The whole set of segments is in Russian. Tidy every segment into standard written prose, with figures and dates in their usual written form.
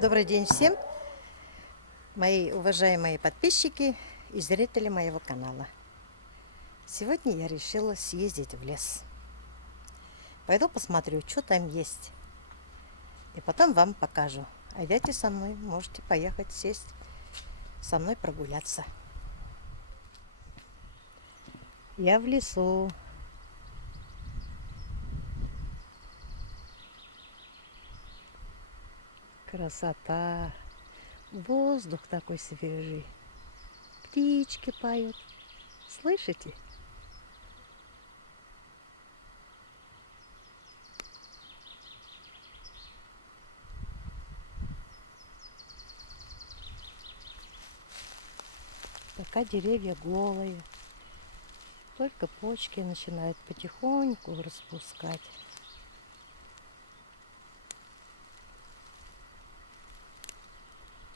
Добрый день всем, мои уважаемые подписчики и зрители моего канала. Сегодня я решила съездить в лес. Пойду посмотрю, что там есть. И потом вам покажу. Идите со мной, можете поехать, сесть со мной прогуляться. Я в лесу. Красота. Воздух такой свежий. Птички поют. Слышите? Пока деревья голые. Только почки начинают потихоньку распускать.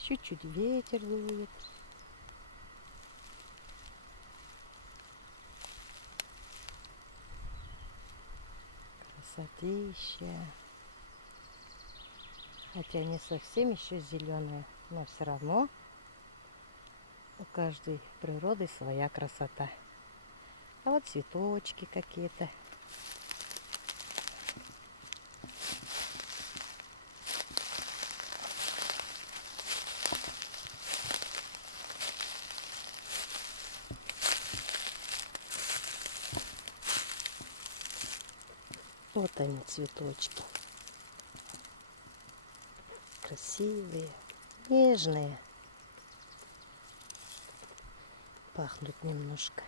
Чуть-чуть ветер дует. Красотища. Хотя не совсем еще зеленые, но все равно у каждой природы своя красота. А вот цветочки какие-то. Вот они, цветочки. Красивые, нежные. Пахнут немножко.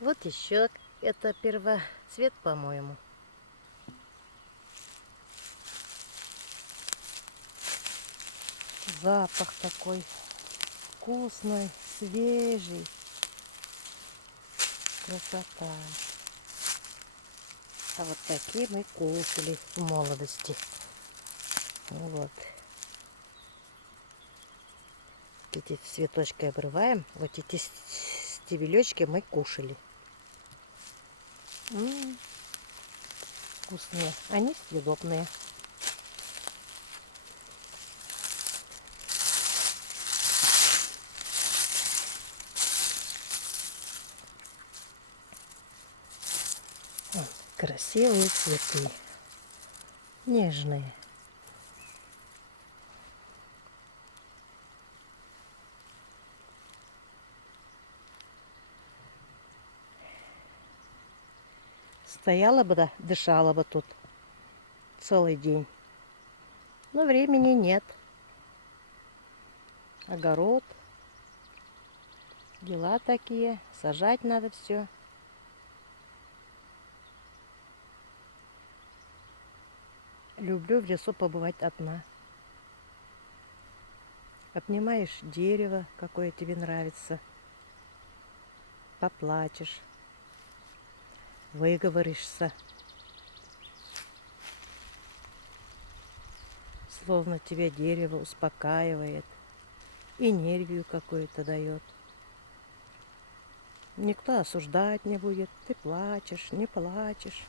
Вот еще это первоцвет, по-моему. Запах такой вкусный, свежий. Красота. А вот такие мы кушали в молодости. Вот. Эти цветочки обрываем. Вот эти стебелечки мы кушали. Вкусные. Они съедобные. Красивые цветы. Нежные. Стояла бы, да, дышала бы тут целый день. Но времени нет. Огород. Дела такие. Сажать надо все. Люблю в лесу побывать одна. Обнимаешь дерево, какое тебе нравится. Поплачешь. Выговоришься. Словно тебя дерево успокаивает. Энергию какую-то дает. Никто осуждать не будет. Ты плачешь, не плачешь.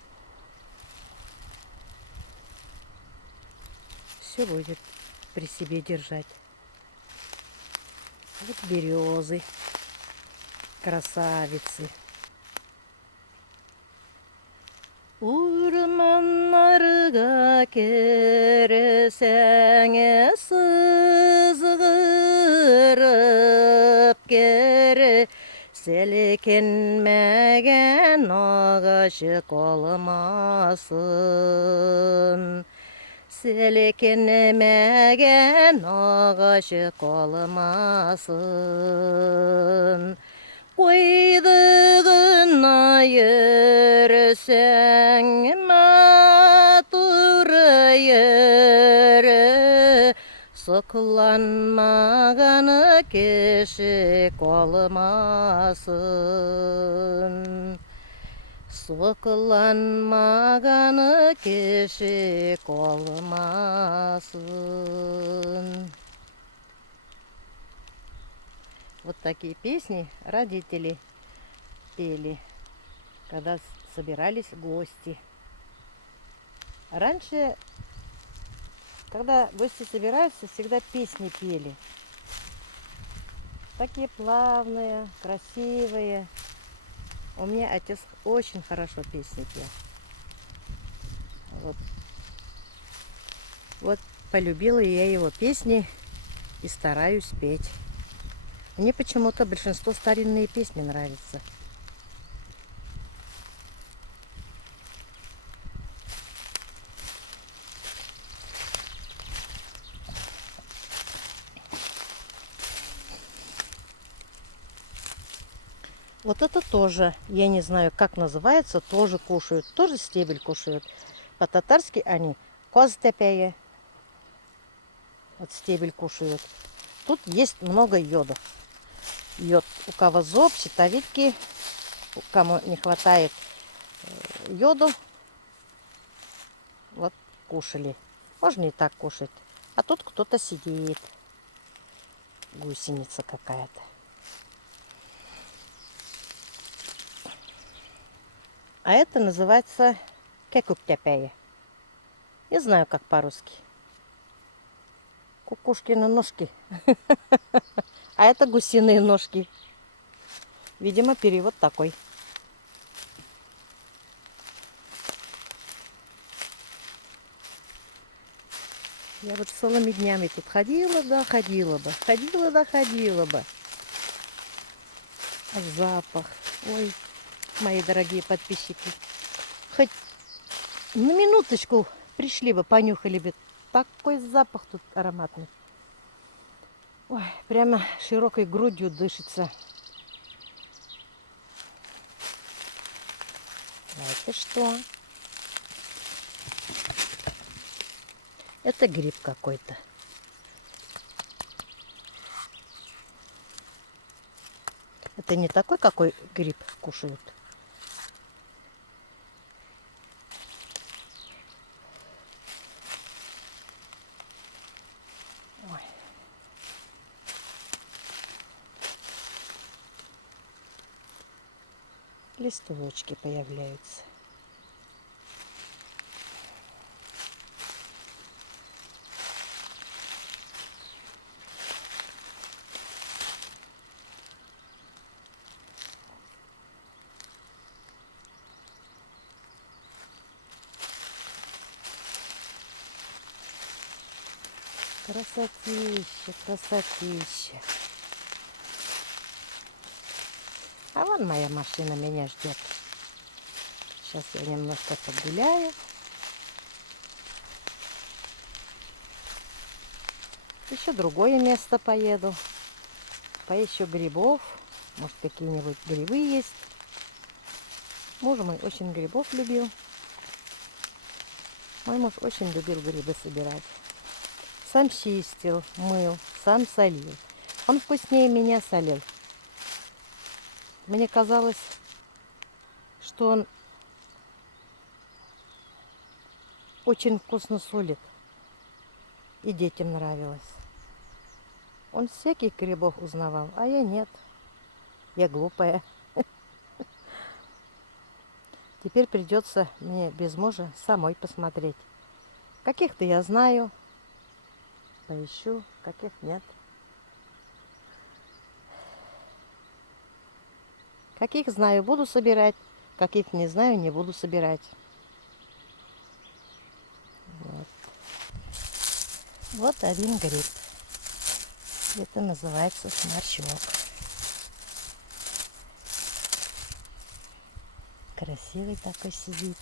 Все будет при себе держать. Вот березы. Красавицы. Урманнарга кересеңе сызғырып кере селекенмеген ағашық олмасын. Селекенмеген ағашық олмасын. Қойдығына ерсең матуры ері, соқланмағаны кешік олмасын. Соқланмағаны кешік олмасын. Вот такие песни родители пели, когда собирались гости. Раньше, когда гости собираются, всегда песни пели. Такие плавные, красивые. У меня отец очень хорошо песни пел. Вот полюбила я его песни и стараюсь петь. Мне почему-то большинство старинные песни нравятся. Вот это тоже, я не знаю, как называется, тоже кушают, тоже стебель кушают. По-татарски они козтепее. Вот стебель кушают. Тут есть много йода. Йод. У кого зоб, щитовидки, кому не хватает йоду, вот кушали. Можно и так кушать. А тут кто-то сидит. Гусеница какая-то. А это называется кекуптяпея. Не знаю, как по-русски. Кукушкины ножки. А это гусиные ножки. Видимо, перевод такой. Я вот целыми днями тут ходила, да ходила бы. Ходила, да ходила бы. А запах. Ой, мои дорогие подписчики. Хоть на минуточку пришли бы, понюхали бы. Такой запах тут ароматный. Ой, прямо широкой грудью дышится. А это что? Это гриб какой-то. Это не такой, какой гриб кушают. Ой. Листочки появляются. Красотища, красотища. А вон моя машина меня ждет. Сейчас я немножко погуляю. Еще другое место поеду. Поищу грибов. Может, какие-нибудь грибы есть. Муж мой очень грибов любил. Мой муж очень любил грибы собирать. Сам чистил, мыл, сам солил. Он вкуснее меня солил. Мне казалось, что он очень вкусно солит. И детям нравилось. Он всяких грибов узнавал, а я нет. Я глупая. Теперь придется мне без мужа самой посмотреть. Каких-то я знаю. Поищу, каких нет. Каких знаю, буду собирать. Каких не знаю, не буду собирать. Вот. Вот один гриб. Это называется сморчок. Красивый такой сидит.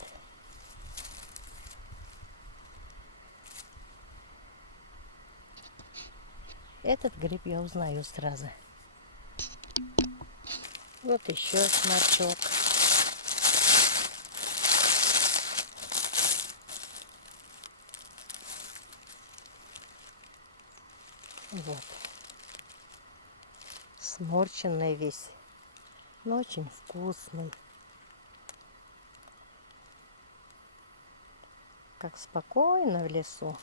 Этот гриб я узнаю сразу. Вот еще сморчок. Вот. Сморченный весь, но очень вкусный. Как спокойно в лесу.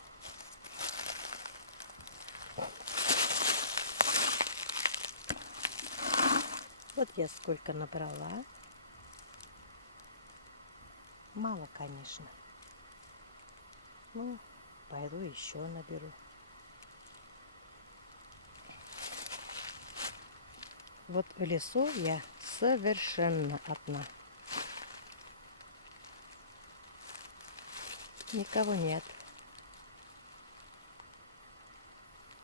Вот я сколько набрала. Мало, конечно. Ну, пойду еще наберу. Вот в лесу я совершенно одна. Никого нет.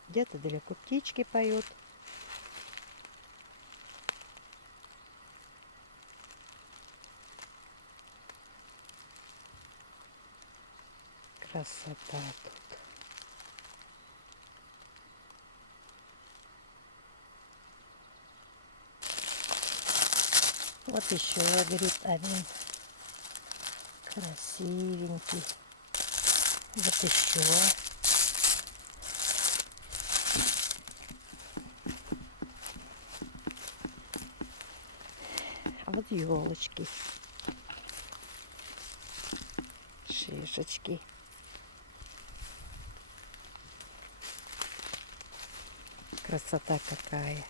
Где-то далеко птички поют. Красота тут. Вот еще гриб один. Красивенький. Вот еще. А вот елочки. Шишечки. Красота какая.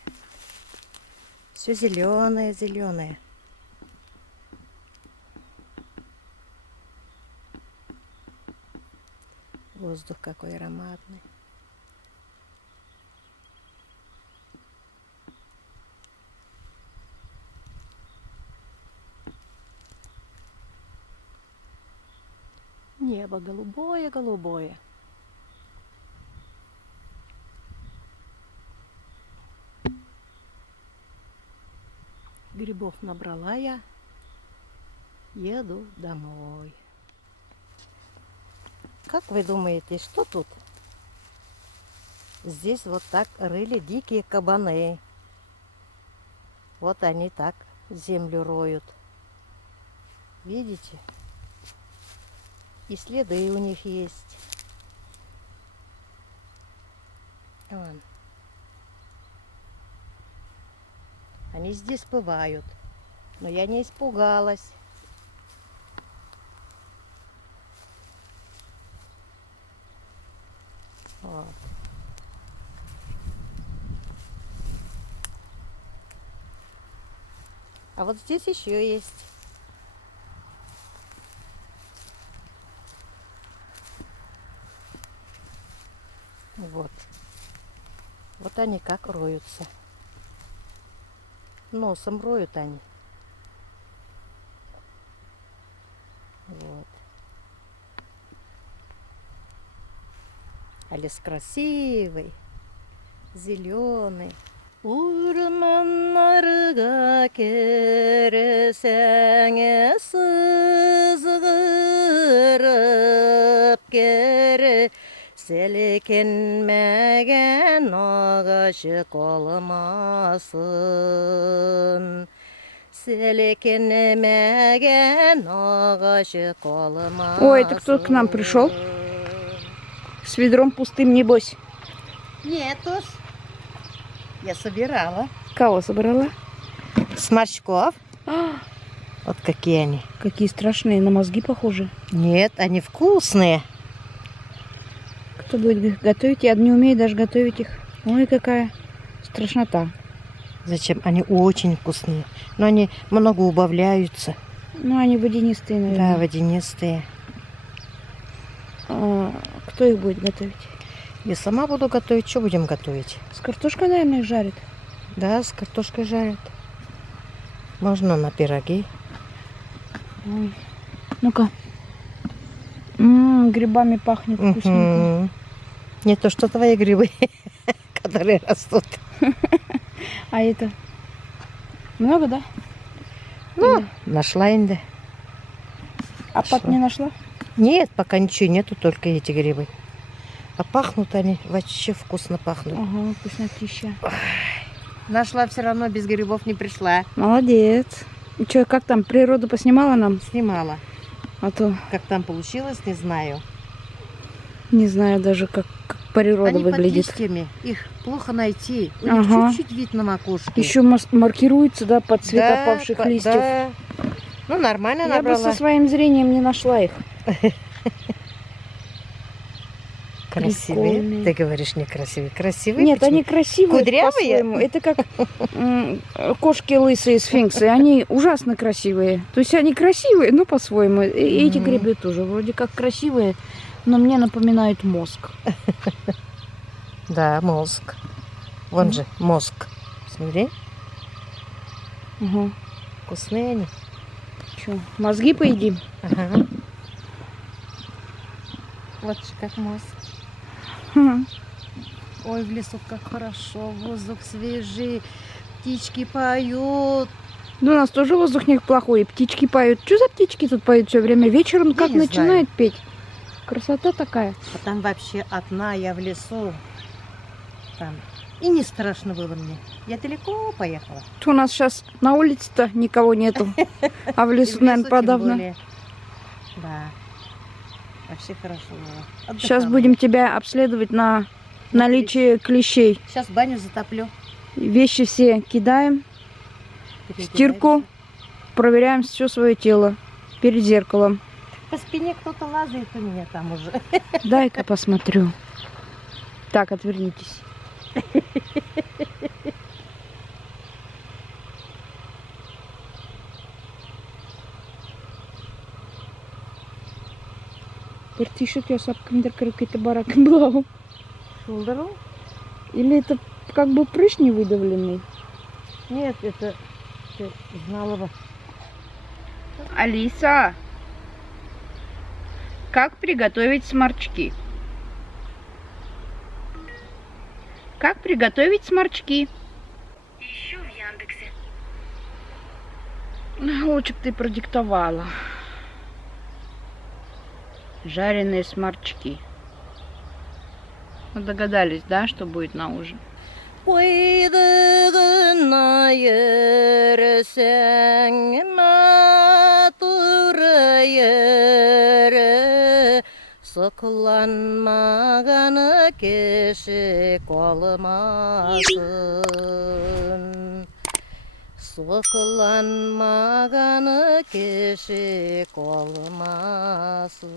Все зеленое, зеленое. Воздух какой ароматный. Небо голубое-голубое. Грибов набрала я. Еду домой. Как вы думаете, что тут? Здесь вот так рыли дикие кабаны. Вот они так землю роют. Видите? И следы у них есть. Вон. Они здесь бывают. Но я не испугалась. Вот. А вот здесь еще есть. Вот. Вот они как роются. Носом роют они. Вот. А лес красивый, зеленый. Урманнарга кересеңе сызғырып кере селекенмеген ағашы қолымасын. Селекенмеген ағашы қолымасын. Ой, это кто к нам пришел? С ведром пустым, небось. Нет уж. Я собирала. Кого собрала? Сморчков. Вот какие они. Какие страшные, на мозги похожи. Нет, они вкусные. Кто будет их готовить? Я не умею даже готовить их. Ой, какая страшнота. Зачем? Они очень вкусные. Но они много убавляются. Ну, они водянистые, наверное. Да, водянистые. А, кто их будет готовить? Я сама буду готовить. Что будем готовить? С картошкой, наверное, их жарят. Да, с картошкой жарят. Можно на пироги. Ой. Ну-ка. Грибами пахнет вкусненько. Не то, что твои грибы, которые растут. А это? Много, да? Ну, нашла инда. А пап не нашла? Нет, пока ничего нету, только эти грибы. А пахнут они, вообще вкусно пахнут. Ага, вкуснотища. Нашла все равно, без грибов не пришла. Молодец. И что, как там, природу поснимала нам? Снимала. А то Как там получилось, не знаю. не знаю даже, как природа Они выглядит. под листьями, их плохо найти. У них Ага. чуть-чуть вид на макушке. Еще маркируется, да, под цвет Да, опавших листьев. да. Ну, нормально Я бы набрала. со своим зрением не нашла их. Красивые. Прикольные. Ты говоришь некрасивые. Красивые? Нет, Почему? они красивые Кудрявые? по-своему. Это как кошки лысые сфинксы. Они ужасно красивые. То есть они красивые, но по-своему. И эти грибы тоже вроде как красивые, но мне напоминают мозг. Да, мозг. Вон же мозг. Смотри, Ага. вкусные они. Чё, мозги поедим? Ага. Вот же как мозг. Ха. Ой, в лесу как хорошо, воздух свежий, птички поют. Да у нас тоже воздух неплохой, и птички поют. Что за птички тут поют все время? Вечером как не начинает петь? Красота такая. А там вообще одна я в лесу. Там. И не страшно было мне. Я далеко поехала. У нас сейчас на улице-то никого нету, а в И лесу, в наверное, лесу тем подавно. более. Да. Вообще хорошо было. Сейчас будем тебя обследовать на наличие клещей. Сейчас баню затоплю. Вещи все кидаем, стирку, проверяем все свое тело перед зеркалом. По спине кто-то лазает у меня там уже. Дай-ка посмотрю. Так, отвернитесь. Bir тишек ясап кімдір кіріп кетіп бара кім білау. Шулдеру? Или это как бы прыщ не выдавленный? Нет, это ты знала бы. Алиса, как приготовить сморчки? Как приготовить сморчки? Ищу в Яндексе. Лучше бы ты продиктовала. Жареные сморчки. Вы догадались, да, что будет на ужин? Қойдығына ерісең, матуры ері, сұқланмағаны кешек олмасын. Сұқланмағаны кешек олмасын.